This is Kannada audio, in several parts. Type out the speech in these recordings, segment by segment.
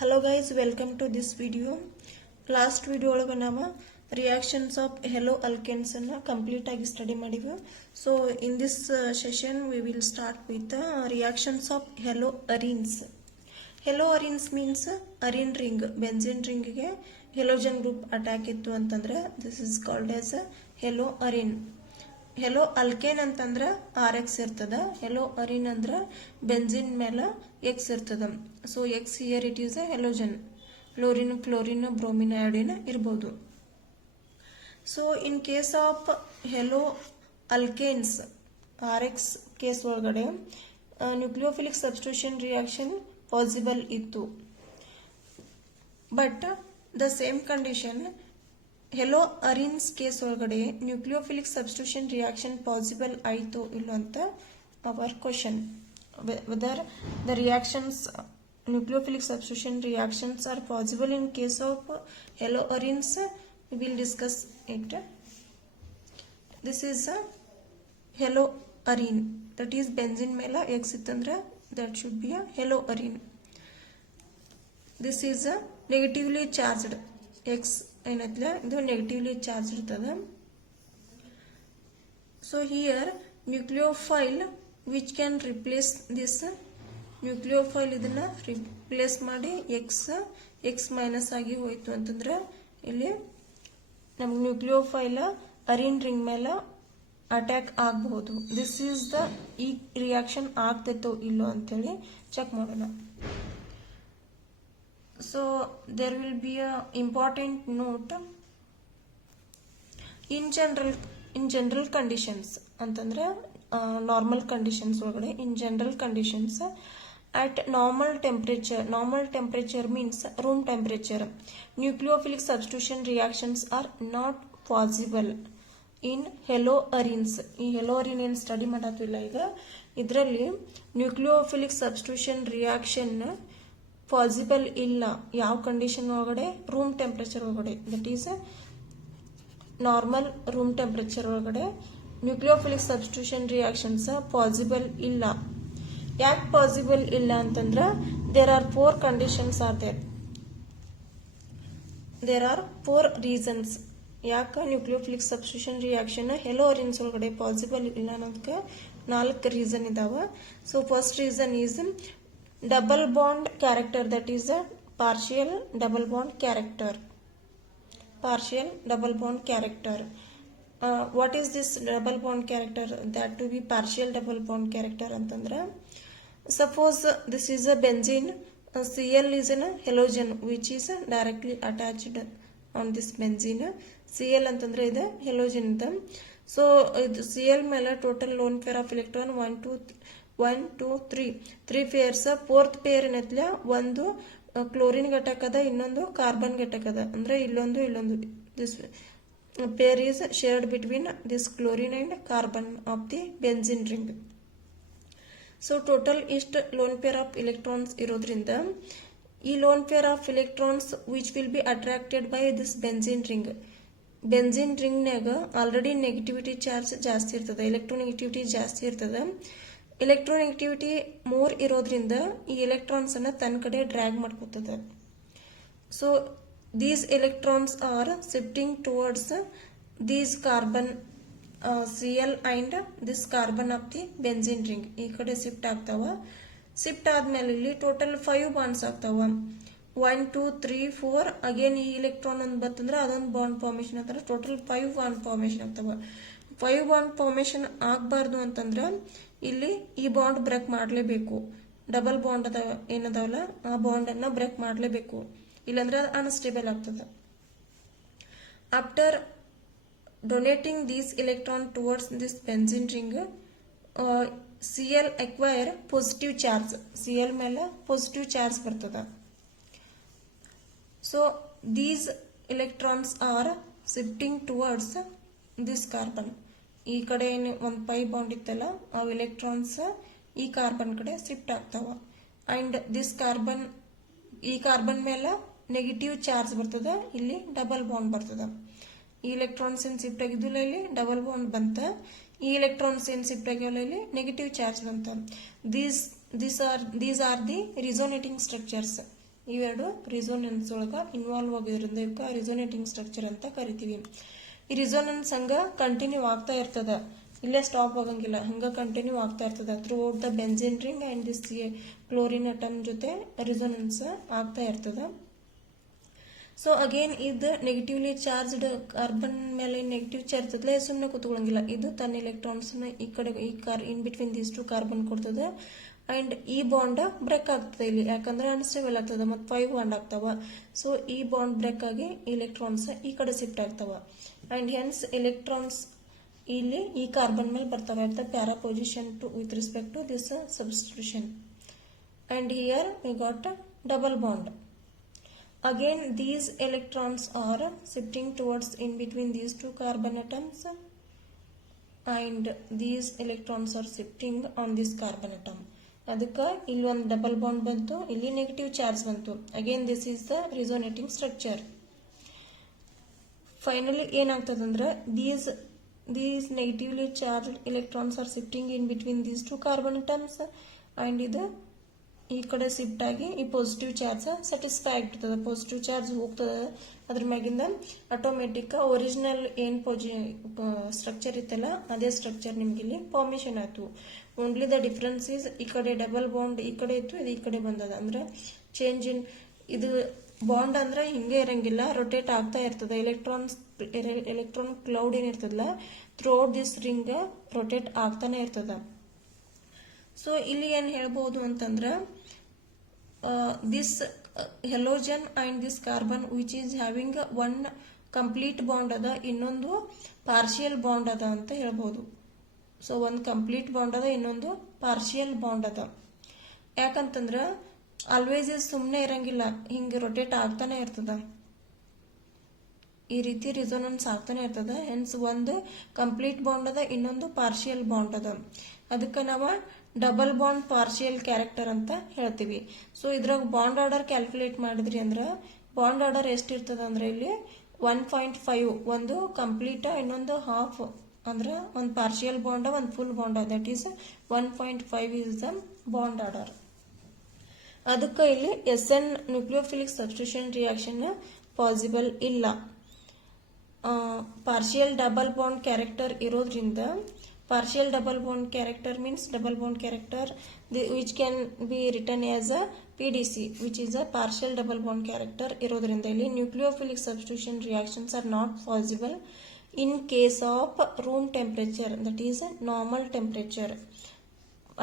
Hello guys, welcome to this video. Last video ಒಳಗೆ ನಾವು reactions of hello alkanes ಅನ್ನು ಕಂಪ್ಲೀಟ್ ಆಗಿ ಸ್ಟಡಿ ಮಾಡಿವಿ. So in this session we will start with the reactions of hello arenes. Hello arenes means arene ring, benzene ring ಗೆ halogen group attack ಇತ್ತು ಅಂತಂದ್ರೆ this is called as a hello arene. Halo alkane ಅಂತಂದ್ರೆ RX ಇರ್ತದ. ಹೆಲೋ ಅರಿನ್ ಅಂದ್ರೆ ಬೆಂಜಿನ್ ಮೇಲೆ X ಇರ್ತದ. So X here it is a halogen. Fluorine, chlorine, bromine, iodine ಇರಬಹುದು. So in case of halo alkanes RX case ಒಳಗಡೆ ನ್ಯೂಕ್ಲಿಯೋಫಿಲಿಕ್ ಸಬ್ಸ್ಟಿಟ್ಯೂಷನ್ ರಿಯಾಕ್ಷನ್ ಪಾಸಿಬಲ್ ಇತ್ತು. But the same condition halo arenes case ಒಳಗಡೆ ನ್ಯೂಕ್ಲಿಯೋಫಿಲಿಕ್ ಸಬ್ಸ್ಟಿಟ್ಯೂಷನ್ ರಿಯಾಕ್ಷನ್ ಪಾಸಿಬಲ್ ಆಯಿತು ಇಲ್ಲ ಅಂತ our question. Whether the reactions nucleophilic substitution reactions are possible in case of hello arenes. We will discuss it. This is a hello arene, that is benzene mela X itandra that should be a hello arene. This is a negatively charged X ಏನೈತಲ್ಲ ಇದು ನೆಗೆಟಿವ್ಲಿ ಚಾರ್ಜ್ ಇರ್ತದ. So here nucleophile which can replace this nucleophile ಇದನ್ನ ರಿಪ್ಲೇಸ್ ಮಾಡಿ ಎಕ್ಸ್ ಮೈನಸ್ ಆಗಿ ಹೋಯ್ತು ಅಂತಂದ್ರೆ ಇಲ್ಲಿ ನಮ್ಗೆ ನ್ಯೂಕ್ಲಿಯೋಫೈಲ್ ಅರಿನ್ ರಿಂಗ್ ಮೇಲೆ ಅಟ್ಯಾಕ್ ಆಗಬಹುದು. ದಿಸ್ ಈಸ್ ದ ಈ ರಿಯಾಕ್ಷನ್ ಆಗ್ತೈತೋ ಇಲ್ಲೋ ಅಂತೇಳಿ ಚೆಕ್ ಮಾಡೋಣ. So there will be a important note in general conditions ಅಂತಂದ್ರೆ normal conditions ಒಳಗಡೆ in general conditions at normal temperature means room temperature nucleophilic substitution reactions are not possible in hello arenes. ಈ hello arene ಏನು ಸ್ಟಡಿ ಮಾಡತ್ತಿಲ್ಲ ಈಗ, ಇದರಲ್ಲಿ ನ್ಯೂಕ್ಲಿಯೋಫಿಲಿಕ್ ಸಬ್ಸ್ಟಿಟ್ಯೂಷನ್ ರಿಯಾಕ್ಷನ್ ಪಾಸಿಬಲ್ ಇಲ್ಲ. ಯಾವ ಕಂಡೀಷನ್ ಒಳಗಡೆ? ರೂಮ್ ಟೆಂಪರೇಚರ್ ಒಳಗಡೆ, that is normal room temperature ಒಳಗಡೆ ನ್ಯೂಕ್ಲಿಯೋಫಿಲಿಕ್ ಸಬ್ಸ್ಟಿಟ್ಯೂಷನ್ ರಿಯಾಕ್ಷನ್ಸ್ ಪಾಸಿಬಲ್ ಇಲ್ಲ. ಯಾಕೆ ಪಾಸಿಬಲ್ ಇಲ್ಲ ಅಂತಂದ್ರೆ there are 4 conditions are there. There are 4 reasons ಯಾಕೆ nucleophilic substitution reaction hello arenes ಒಳಗಡೆ ಪಾಸಿಬಲ್ ಇಲ್ಲ ಅನ್ನೋದಕ್ಕೆ 4 ರೀಸನ್ ಇದಾವ. So first reason is double bond character, that is a partial double bond character. What is this double bond character? That to be partial double bond character antandra, suppose this is a benzene, Cl is a halogen which is directly attached on this benzene. Cl antandre ide halogen ida. So Cl mele total lone pair of electron 1 2 3 pairs. Fourth peer ಏನೈತ್ಲ ಒಂದು ಕ್ಲೋರಿನ್ ಘಟಕ ಅದ, ಇನ್ನೊಂದು ಕಾರ್ಬನ್ ಘಟಕ ಅದ. ಅಂದ್ರೆ ಇಲ್ಲೊಂದು this pair is shared between this chlorine and carbon of the benzene ring. So total ಇಷ್ಟು ಲೋನ್ ಪೇರ್ ಆಫ್ ಇಲೆಕ್ಟ್ರಾನ್ಸ್ ಇರೋದ್ರಿಂದ ಈ lone pair of electrons which will be attracted by this benzene ring. Benzene ರಿಂಗ್ನಾಗ ಆಲ್ರೆಡಿ ನೆಗೆಟಿವಿಟಿ ಚಾರ್ಜ್ ಜಾಸ್ತಿ ಇರ್ತದೆ, ಎಲೆಕ್ಟ್ರೋನೆಗೆಟಿವಿಟಿ ಜಾಸ್ತಿ ಇರ್ತದೆ. ಎಲೆಕ್ಟ್ರೋನೆಗೆಟಿವಿಟಿ ಮೋರ್ ಇರೋದ್ರಿಂದ ಈ ಎಲೆಕ್ಟ್ರಾನ್ಸ್ ಅನ್ನ ತನ್ನ ಕಡೆ ಡ್ರ್ಯಾಗ್ ಮಾಡ್ಕೊತದೆ. So these electrons are shifting towards these carbon Cl and this carbon of the benzene ring. ಈ ಕಡೆ ಶಿಫ್ಟ್ ಆಗ್ತಾವ. ಶಿಫ್ಟ್ ಆದ್ಮೇಲೆ ಇಲ್ಲಿ ಟೋಟಲ್ 5 ಬಾಂಡ್ಸ್ ಆಗ್ತಾವ. 1 2 3 4 ಅಗೇನ್ ಈ ಎಲೆಕ್ಟ್ರಾನ್ ಒಂದು ಬರ್ತಂದ್ರೆ ಅದೊಂದು ಬಾಂಡ್ ಫಾರ್ಮೇಶನ್ ಆಗ್ತಾರೆ. ಟೋಟಲ್ 5 ಬಾಂಡ್ ಫಾರ್ಮೇಶನ್ ಆಗ್ತಾವ. 5 ಬಾಂಡ್ ಫಾರ್ಮೇಶನ್ ಆಗಬಾರ್ದು ಅಂತಂದ್ರೆ ಇಲ್ಲಿ ಈ ಬಾಂಡ್ ಬ್ರೇಕ್ ಮಾಡಲೇಬೇಕು. ಡಬಲ್ ಬಾಂಡ್ ಏನದಾವಲ್ಲ ಆ ಬಾಂಡ್ ಅನ್ನ ಬ್ರೇಕ್ ಮಾಡಲೇಬೇಕು, ಇಲ್ಲಾಂದ್ರೆ ಅನ್ಸ್ಟೇಬಲ್ ಆಗ್ತದೆ. After donating these electron towards this benzene ring, Cl acquire positive charge. Cl ಮೇಲೆ ಪಾಸಿಟಿವ್ ಚಾರ್ಜ್ ಬರ್ತದ. So these electrons are shifting towards this carbon. ಈ ಕಡೆ ಏನು ಒಂದು 5 ಬಾಂಡ್ ಇತ್ತಲ್ಲ ಆ ಎಲೆಕ್ಟ್ರಾನ್ಸ್ ಈ ಕಾರ್ಬನ್ ಕಡೆ ಶಿಫ್ಟ್ ಆಗ್ತಾವ. ಅಂಡ್ ದಿಸ್ ಕಾರ್ಬನ್, ಈ ಕಾರ್ಬನ್ ಮೇಲೆ ನೆಗೆಟಿವ್ ಚಾರ್ಜ್ ಬರ್ತದ, ಇಲ್ಲಿ ಡಬಲ್ ಬಾಂಡ್ ಬರ್ತದ. ಈ ಎಲೆಕ್ಟ್ರಾನ್ಸ್ ಏನ್ ಶಿಫ್ಟ್ ಆಗಿದ್ದಿಲ್ಲ, ಇಲ್ಲಿ ಡಬಲ್ ಬಾಂಡ್ ಬಂತ. ಈ ಎಲೆಕ್ಟ್ರಾನ್ಸ್ ಏನ್ ಶಿಫ್ಟ್ ಆಗ್ಯಾವಲ್ಲ ಇಲ್ಲಿ ನೆಗೆಟಿವ್ ಚಾರ್ಜ್ ಬಂತ. These are the resonating structures. ಇವೆರಡು ರಿಸೋನೆನ್ಸ್ ಒಳಗ ಇನ್ವಾಲ್ವ್ ಆಗಿರೋದ್ರಿಂದ ಇವಕ್ಕ ರಿಸೋನೇಟಿಂಗ್ ಸ್ಟ್ರಕ್ಚರ್ ಅಂತ ಕರಿತೀವಿ. ಈ ರಿಸೋನೆನ್ಸ್ ಹಂಗ ಕಂಟಿನ್ಯೂ ಆಗ್ತಾ ಇರ್ತದ, ಇಲ್ಲೇ ಸ್ಟಾಪ್ ಆಗಂಗಿಲ್ಲ, ಹಂಗ ಕಂಟಿನ್ಯೂ ಆಗ್ತಾ ಇರ್ತದ. Through out the benzene ring and this chlorine atom ಜೊತೆ ರಿಸೋನೆನ್ಸ್ ಆಗ್ತಾ ಇರ್ತದ. ಸೊ ಅಗೇನ್ ಇದು ನೆಗೆಟಿವ್ಲಿ ಚಾರ್ಜ್ಡ್ ಕಾರ್ಬನ್ ಮೇಲೆ ನೆಗೆಟಿವ್ ಚಾರ್ಜ್ ಇರ್ತದಲ್ಲ, ಸುಮ್ಮನೆ ಕೂತ್ಕೊಳ್ಳಂಗಿಲ್ಲ. ಇದು ತನ್ನ ಎಲೆಕ್ಟ್ರಾನ್ಸ್ ಈ ಕಡೆ in between these two carbon ಕೊಡ್ತದ. ಅಂಡ್ ಈ ಬಾಂಡ್ ಬ್ರೇಕ್ ಆಗ್ತದೆ ಇಲ್ಲಿ, ಯಾಕಂದ್ರೆ ಅನ್ಸ್ಟೇಬಲ್ ಆಗ್ತದ ಮತ್ತು 5 ಬಾಂಡ್ ಆಗ್ತಾವ. ಸೊ ಈ ಬಾಂಡ್ ಬ್ರೇಕ್ ಆಗಿ ಇಲೆಕ್ಟ್ರಾನ್ಸ್ ಈ ಕಡೆ ಶಿಫ್ಟ್ ಆಗ್ತಾವ. ಅಂಡ್ ಹೆನ್ಸ್ ಎಲೆಕ್ಟ್ರಾನ್ಸ್ ಇಲ್ಲಿ ಈ ಕಾರ್ಬನ್ ಮೇಲೆ ಬರ್ತಾವ at the para position to with respect to this substitution. And here we got a double bond. Again these electrons are shifting towards in between these two carbon atoms, and these electrons are shifting on this carbon atom. ಅದಕ್ಕೆ ಇಲ್ಲಿ ಒಂದು ಡಬಲ್ ಬಾಂಡ್ ಬಂತು, ಇಲ್ಲಿ ನೆಗೆಟಿವ್ ಚಾರ್ಜ್ ಬಂತು. Again this is the resonating structure. Finally ಏನಾಗ್ತದಂದ್ರೆ these negatively charged electrons are shifting in between these two carbon atoms, and ಇದು ಈ ಕಡೆ ಶಿಫ್ಟ್ ಆಗಿ ಈ ಪಾಸಿಟಿವ್ ಚಾರ್ಜ್ ಸ್ಯಾಟಿಸ್ಫೈ ಆಗಿರ್ತದೆ. ಪಾಸಿಟಿವ್ ಚಾರ್ಜ್ ಹೋಗ್ತದೆ ಅದ್ರ ಮ್ಯಾಗಿಂದ ಆಟೋಮೆಟಿಕ್ ಒರಿಜಿನಲ್ ಏನ್ ಸ್ಟ್ರಕ್ಚರ್ ಇತ್ತಲ್ಲ ಅದೇ ಸ್ಟ್ರಕ್ಚರ್ ನಿಮ್ಗೆ ಇಲ್ಲಿ ಫಾರ್ಮೇಶನ್ ಆಯ್ತು. ಓನ್ಲಿ ದ ಡಿಫರೆನ್ಸ್ ಈಸ್ ಈ ಕಡೆ ಡಬಲ್ ಬಾಂಡ್ ಈ ಕಡೆ ಇತ್ತು, ಇದು ಈ ಕಡೆ ಬಂದದ. ಅಂದ್ರೆ ಚೇಂಜ್ ಇನ್ ಇದು ಬಾಂಡ್ ಅಂದ್ರೆ ಹಿಂಗೆ ಇರಂಗಿಲ್ಲ, ರೊಟೇಟ್ ಆಗ್ತಾ ಇರ್ತದೆ. ಎಲೆಕ್ಟ್ರಾನ್ ಕ್ಲೌಡ್ ಏನಿರ್ತದಲ್ಲ throughout this ring rotate ಆಗ್ತಾನೆ ಇರ್ತದ. ಸೊ ಇಲ್ಲಿ ಏನ್ ಹೇಳ್ಬಹುದು ಅಂತಂದ್ರೆ this halogen and this carbon which is having one complete bond ಅದ, ಇನ್ನೊಂದು ಪಾರ್ಷಿಯಲ್ ಬಾಂಡ್ ಅದ ಅಂತ ಹೇಳ್ಬಹುದು. ಸೊ ಒಂದು ಕಂಪ್ಲೀಟ್ ಬಾಂಡ್ ಅದ, ಇನ್ನೊಂದು ಪಾರ್ಷಿಯಲ್ ಬಾಂಡ್ ಅದ. ಯಾಕಂತಂದ್ರ ಆಲ್ವೇಸ್ ಸುಮ್ಮನೆ ಇರಂಗಿಲ್ಲ, ಹಿಂಗೆ ರೊಟೇಟ್ ಆಗ್ತಾನೆ ಇರ್ತದ. ಈ ರೀತಿ ರಿಸೋನೆನ್ಸ್ ಆಗ್ತಾನೆ ಇರ್ತದ. ಹೆನ್ಸ್ ಒಂದು ಕಂಪ್ಲೀಟ್ ಬಾಂಡ್ ಅದ, ಇನ್ನೊಂದು ಪಾರ್ಷಿಯಲ್ ಬಾಂಡ್ ಅದ. ಅದಕ್ಕೆ ನಾವು ಡಬಲ್ ಬಾಂಡ್ ಪಾರ್ಷಿಯಲ್ ಕ್ಯಾರೆಕ್ಟರ್ ಅಂತ ಹೇಳ್ತೀವಿ. ಸೊ ಇದ್ರಾಗ ಬಾಂಡ್ ಆರ್ಡರ್ ಕ್ಯಾಲ್ಕುಲೇಟ್ ಮಾಡಿದ್ರಿ ಅಂದ್ರೆ ಬಾಂಡ್ ಆರ್ಡರ್ ಎಷ್ಟಿರ್ತದ ಅಂದ್ರೆ ಇಲ್ಲಿ 1.5 ಒಂದು ಕಂಪ್ಲೀಟ್, ಇನ್ನೊಂದು ಹಾಫ್. ಅಂದ್ರೆ ಒಂದು ಪಾರ್ಷಿಯಲ್ ಬಾಂಡ್, ಒಂದು full bond, that is 1.5 is the bond order. ಅದಕ್ಕೆ ಇಲ್ಲಿ SN nucleophilic substitution reaction possible ಇಲ್ಲ. ಪಾರ್ಷಿಯಲ್ ಡಬಲ್ ಬಾಂಡ್ ಕ್ಯಾರೆಕ್ಟರ್ ಇರೋದ್ರಿಂದ, partial double bond character means double bond character which can be written as a PDC, which is a partial double bond character ಇರೋದ್ರಿಂದ ಇಲ್ಲಿ nucleophilic substitution reactions are not possible in case of room temperature, that is normal temperature.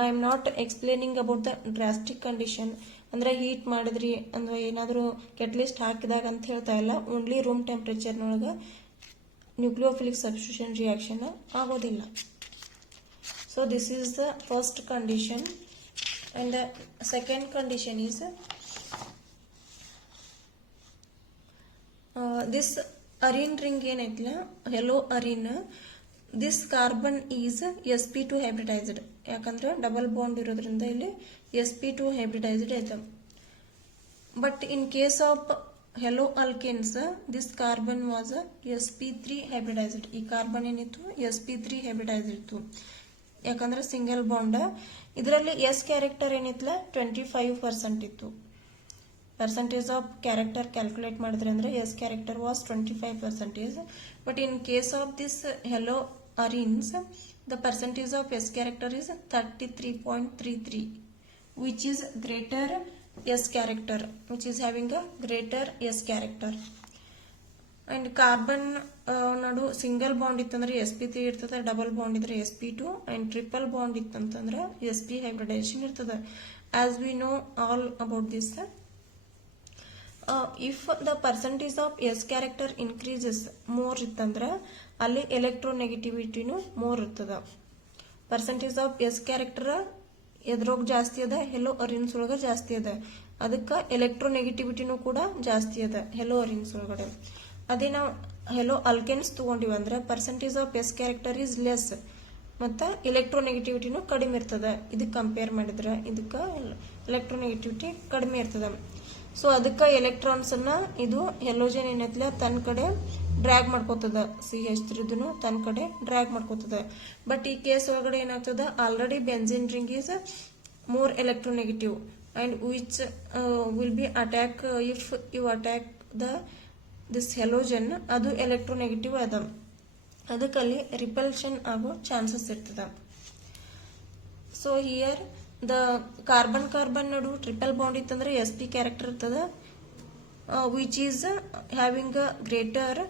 I am not explaining about the drastic condition, ಅಂದ್ರೆ ಹೀಟ್ ಮಾಡಿದ್ರಿ ಅಂದ್ರೆ ಏನಾದರೂ ಕೆಟಲಿಸ್ಟ್ ಹಾಕಿದಾಗ ಅಂತ ಹೇಳ್ತಾ ಇಲ್ಲ. ಓನ್ಲಿ ರೂಮ್ ಟೆಂಪರೇಚರ್ ನೊಳಗ ನ್ಯೂಕ್ಲಿಯೋಫಿಲಿಕ್ ಸಬ್ಸ್ಟಿಟ್ಯೂಷನ್ ರಿಯಾಕ್ಷನ್ ಆಗೋದಿಲ್ಲ. So this is the first condition, and the second condition is this arene ring ಏನಾಯ್ತಲ್ಲ, hello arene, this carbon is sp2 hybridized. ಯಾಕಂದ್ರೆ ಡಬಲ್ ಬಾಂಡ್ ಇರೋದ್ರಿಂದ ಇಲ್ಲಿ sp2 hybridized ಐತೆ. But in case of hello alkanes this carbon was sp3 hybridized. ಈ ಕಾರ್ಬನ್ ಏನಿತ್ತು sp3 hybridized ಇತ್ತು, ಯಾಕಂದ್ರೆ ಸಿಂಗಲ್ ಬಾಂಡ್. ಇದರಲ್ಲಿ ಎಸ್ ಕ್ಯಾರೆಕ್ಟರ್ ಏನಿತ್ತಲ್ಲ 25% ಇತ್ತು. ಪರ್ಸೆಂಟೇಜ್ ಆಫ್ ಕ್ಯಾರೆಕ್ಟರ್ ಕ್ಯಾಲ್ಕುಲೇಟ್ ಮಾಡಿದ್ರೆ ಅಂದ್ರೆ S character was 25%. But in case of this halo arenes the percentage of S character is 33.33, which is greater S character, which is having a greater S character. And carbon ನಡು ಸಿಂಗಲ್ ಬಾಂಡ್ ಇತ್ತಂದ್ರೆ sp3 ಇರ್ತದೆ, ಡಬಲ್ ಬಾಂಡ್ ಇದ್ರೆ sp2, ಅಂಡ್ ಟ್ರಿಪಲ್ ಬಾಂಡ್ ಇತ್ತಂತಂದ್ರೆ sp ಹೈಬ್ರಿಡೈಸೇಷನ್ ಇರ್ತದೆ. As we know all about this, if the percentage of S character increases more ಇತ್ತಂದ್ರೆ ಅಲ್ಲಿ ಎಲೆಕ್ಟ್ರೋನೆಗೆಟಿವಿಟಿನೂ ಮೋರ್ ಇರ್ತದ. ಪರ್ಸೆಂಟೇಜ್ ಆಫ್ ಎಸ್ ಕ್ಯಾರೆಕ್ಟರ್ ಎದ್ರೋಗ ಜಾಸ್ತಿ ಅದ, ಹೆಲೋ ಅರಿನ್ಸ್ ಒಳಗ ಜಾಸ್ತಿ ಅದ. ಅದಕ್ಕೆ ಎಲೆಕ್ಟ್ರೋನೆಗೆಟಿವಿಟಿನೂ ಕೂಡ ಜಾಸ್ತಿ ಅದ ಹೆಲೋ ಅರಿನ್ಸ್ ಒಳಗಡೆ. ಅದೇ ನಾವು ಹೆಲೋ ಅಲ್ಕೆನ್ಸ್ ತಗೊಂಡಿವಿ ಅಂದ್ರೆ percentage of S character is less, ಮತ್ತು ಎಲೆಕ್ಟ್ರೋನೆಗೆಟಿವಿಟಿನೂ ಕಡಿಮೆ ಇರ್ತದೆ. ಇದಕ್ಕೆ ಕಂಪೇರ್ ಮಾಡಿದ್ರೆ ಇದಕ್ಕೆ ಎಲೆಕ್ಟ್ರೋನೆಗೆಟಿವಿಟಿ ಕಡಿಮೆ ಇರ್ತದೆ. ಸೊ ಅದಕ್ಕೆ ಎಲೆಕ್ಟ್ರಾನ್ಸ್ ಅನ್ನ ಇದು ಹೆಲೋಜನ್ ಏನೈತಲ್ಲ ತನ್ನ ಕಡೆ ಡ್ರ್ಯಾಗ್ ಮಾಡ್ಕೋತದ, CH3 ತನ್ನ ಕಡೆ ಡ್ರ್ಯಾಗ್ ಮಾಡ್ಕೋತದ. ಬಟ್ ಈ ಕೇಸ್ ಒಳಗಡೆ ಏನಾಗ್ತದ, already benzene ring is more electronegative and which will be attack if you attack this halogen ಅದು ಎಲೆಕ್ಟ್ರೋನೆಗೆಟಿವ್ ಅದ, ಅದಕ್ಕಲ್ಲಿ ರಿಪಲ್ಷನ್ ಆಗೋ ಚಾನ್ಸಸ್ ಇರ್ತದ. ಸೊ ಹಿಯರ್ ದ ಕಾರ್ಬನ್ ನಡು ಟ್ರಿಪಲ್ ಬಾಂಡ್ ಇತ್ತಂದ್ರೆ sp ಕ್ಯಾರೆಕ್ಟರ್ ಇರ್ತದ, which is having a greater,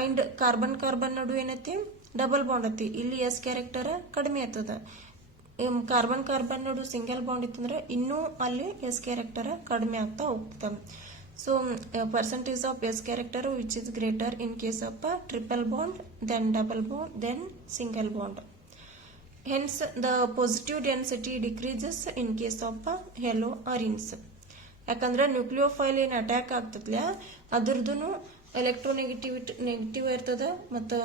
and carbon ನಡು ಏನೈತಿ ಡಬಲ್ ಬಾಂಡ್ ಐತಿ, ಇಲ್ಲಿ s ಕ್ಯಾರೆಕ್ಟರ್ ಕಡಿಮೆ ಇರ್ತದ. ಕಾರ್ಬನ್ ನಡು ಸಿಂಗಲ್ ಬಾಂಡ್ ಇತ್ತಂದ್ರೆ ಇನ್ನೂ ಅಲ್ಲಿ s ಕ್ಯಾರೆಕ್ಟರ್ ಕಡಿಮೆ ಆಗ್ತಾ ಹೋಗ್ತದ. So percentage of s character which is greater in case of triple bond, then double bond, then single bond. Hence the positive density decreases in case of halo arenes. ಯಾಕಂದ್ರೆ ನ್ಯೂಕ್ಲಿಯೋಫೈಲ್ ಏನ್ ಅಟ್ಯಾಕ್ ಆಗ್ತದ್ಲ ಅದ್ರದ್ದು ನೆಗೆಟಿವ್ ಇರ್ತದ ಮತ್ತು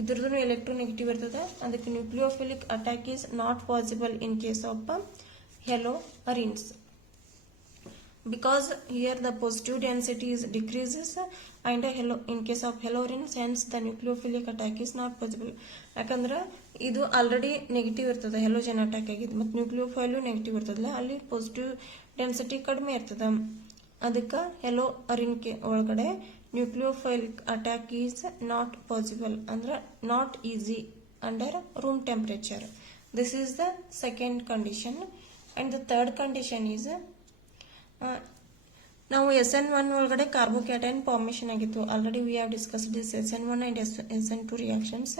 ಇದ್ರದ್ದು ಎಲೆಕ್ಟ್ರೋನೆಗೆಟಿವ್ ಇರ್ತದ. ಅದಕ್ಕೆ nucleophilic attack is not possible in case of halo arenes, because here the positive density is decreases and in case of halorins, hence the nucleophilic attack is not possible. ಯಾಕಂದ್ರೆ ಇದು ಆಲ್ರೆಡಿ ನೆಗೆಟಿವ್ ಇರ್ತದ, ಹೆಲೋಜನ್ ಅಟ್ಯಾಕ್ ಆಗಿದ್ದು, ಮತ್ತು ನ್ಯೂಕ್ಲಿಯೋಫೈಲು ನೆಗೆಟಿವ್ ಇರ್ತದಲ್ಲ, ಅಲ್ಲಿ ಪಾಸಿಟಿವ್ ಡೆನ್ಸಿಟಿ ಕಡಿಮೆ ಇರ್ತದ. ಅದಕ್ಕೆ ಹೆಲೋ ಅರಿನ್ ಒಳಗಡೆ nucleophilic attack is not possible, ಅಂದ್ರೆ not easy under room temperature. This is the second condition. And the third condition is, ನಾವು SN1 ಒಳಗಡೆ ಕಾರ್ಬೋಕ್ಯಾಟೈನ್ ಫಾರ್ಮೇಶನ್ ಆಗಿತ್ತು. Already we have discuss this SN1 and SN2 reactions.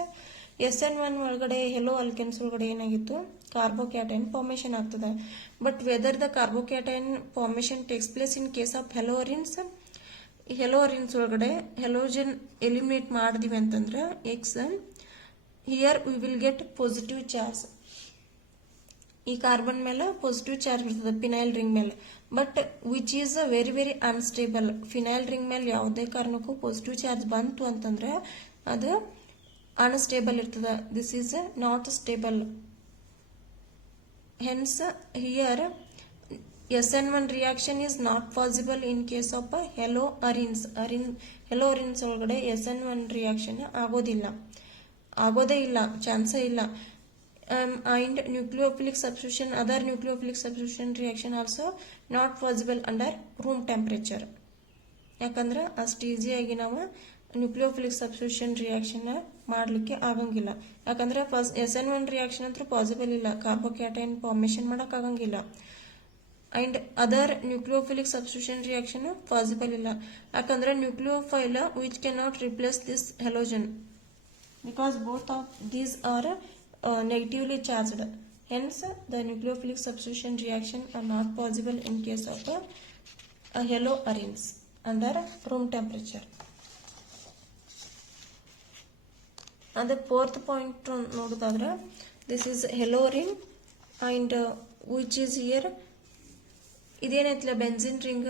SN1 ಒಳಗಡೆ ಹೆಲೋ ಅಲ್ಕೆನ್ಸ್ ಒಳಗಡೆ ಏನಾಗಿತ್ತು, ಕಾರ್ಬೋಕ್ಯಾಟೈನ್ ಫಾರ್ಮೇಶನ್ ಆಗ್ತದೆ. But whether the carbocation formation takes place in case of haloarenes ಒಳಗಡೆ ಹೆಲೋಜನ್ ಎಲಿಮಿನೇಟ್ ಮಾಡಿದಿವಿ ಅಂತಂದ್ರೆ X, here we will get positive charge. ಈ ಕಾರ್ಬನ್ ಮೇಲೆ ಪಾಸಿಟಿವ್ ಚಾರ್ಜ್ ಬರ್ತದೆ ಫಿನೈಲ್ ರಿಂಗ್ ಮೇಲೆ, but which is very very unstable. Phenyl ring ಮೇಲೆ ಯಾವುದೇ ಕಾರಣಕ್ಕೂ ಪಾಸಿಟಿವ್ ಚಾರ್ಜ್ ಬಂತು ಅಂತಂದ್ರೆ ಅದು ಅನ್ಸ್ಟೇಬಲ್ ಇರ್ತದ. This is not stable. Hence here SN1 reaction is not possible in case of halo arenes ಒಳಗಡೆ SN1 ರಿಯಾಕ್ಷನ್ ಆಗೋದೇ ಇಲ್ಲ, ಚಾನ್ಸೇ ಇಲ್ಲ. And nucleophilic substitution, other nucleophilic substitution reaction also not possible under room temperature. ಯಾಕಂದ್ರೆ ಅಷ್ಟು ಈಸಿಯಾಗಿ ನಾವು ನ್ಯೂಕ್ಲಿಯೋಫಿಲಿಕ್ ಸಬ್ಸ್ಟಿಟ್ಯೂಷನ್ ರಿಯಾಕ್ಷನ್ ಮಾಡಲಿಕ್ಕೆ ಆಗಂಗಿಲ್ಲ. ಯಾಕಂದ್ರೆ SN1 ರಿಯಾಕ್ಷನ್ ಅಂತೂ ಪಾಸಿಬಲ್ ಇಲ್ಲ, ಕಾರ್ಬೋಕ್ಯಾಟೈನ್ ಫಾರ್ಮೇಶನ್ ಮಾಡಕ್ ಆಗಂಗಿಲ್ಲ. And other nucleophilic substitution reaction possible ಇಲ್ಲ, ಯಾಕಂದ್ರೆ nucleophile which can not replace this halogen, because both of these are negatively charged. Hence the nucleophilic substitution reaction are not possible in case of halo arenes under room temperature. And the fourth point nodudadre, this is halorine and which is here idenaytla benzene ring.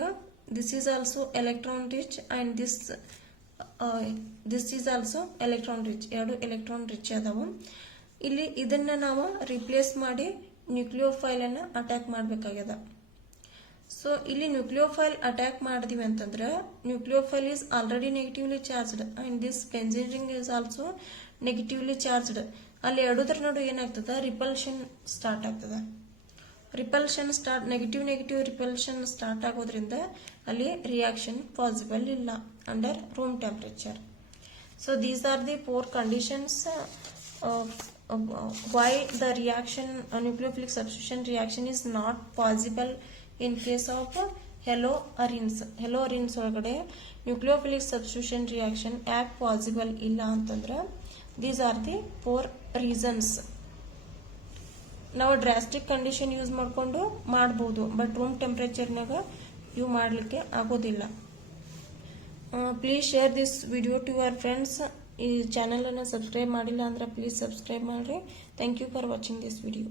This is also electron rich and this is also electron rich, ಎರಡು electron rich adavu. ಇಲ್ಲಿ ಇದನ್ನ ನಾವು ರಿಪ್ಲೇಸ್ ಮಾಡಿ ನ್ಯೂಕ್ಲಿಯೋಫೈಲ್ ಅನ್ನ ಅಟ್ಯಾಕ್ ಮಾಡಬೇಕಾಗ್ಯದ. ಸೊ ಇಲ್ಲಿ ನ್ಯೂಕ್ಲಿಯೋಫೈಲ್ ಅಟ್ಯಾಕ್ ಮಾಡಿದಿವಿ ಅಂತಂದ್ರೆ nucleophile is already negatively charged and this benzene ring is also negatively charged. ಅಲ್ಲಿ ಎರಡೂದ್ರ ನಡು ಏನಾಗ್ತದ, ರಿಪಲ್ಷನ್ ಸ್ಟಾರ್ಟ್ ಆಗ್ತದ. ನೆಗೆಟಿವ್ ರಿಪಲ್ಷನ್ ಸ್ಟಾರ್ಟ್ ಆಗೋದ್ರಿಂದ ಅಲ್ಲಿ ರಿಯಾಕ್ಷನ್ ಪಾಸಿಬಲ್ ಇಲ್ಲ under room temperature. So these are the 4 conditions why the reaction nucleophilic substitution reaction is not possible in case of haloarenes ಒಳಗಡೆ ನ್ಯೂಕ್ಲಿಯೋಫಿಲಿಕ್ ಸಬ್ಸ್ಟಿಟ್ಯೂಷನ್ ರಿಯಾಕ್ಷನ್ ಯಾಕೆ ಪಾಸಿಬಲ್ ಇಲ್ಲ ಅಂತಂದ್ರೆ ದೀಸ್ ಆರ್ ದಿ 4 ರೀಸನ್ಸ್. ನಾವು ಡ್ರಾಸ್ಟಿಕ್ ಕಂಡೀಷನ್ ಯೂಸ್ ಮಾಡಿಕೊಂಡು ಮಾಡಬಹುದು, ಬಟ್ ರೂಮ್ ಟೆಂಪರೇಚರ್ನಾಗ ಇವು ಮಾಡಲಿಕ್ಕೆ ಆಗೋದಿಲ್ಲ. Please share this video to your friends. ಈ ಚಾನಲ್ ಅನ್ನು ಸಬ್ಸ್ಕ್ರೈಬ್ ಮಾಡಿಲ್ಲ ಅಂದ್ರೆ ಪ್ಲೀಸ್ ಸಬ್ಸ್ಕ್ರೈಬ್ ಮಾಡ್ರಿ. Thank you for watching this video.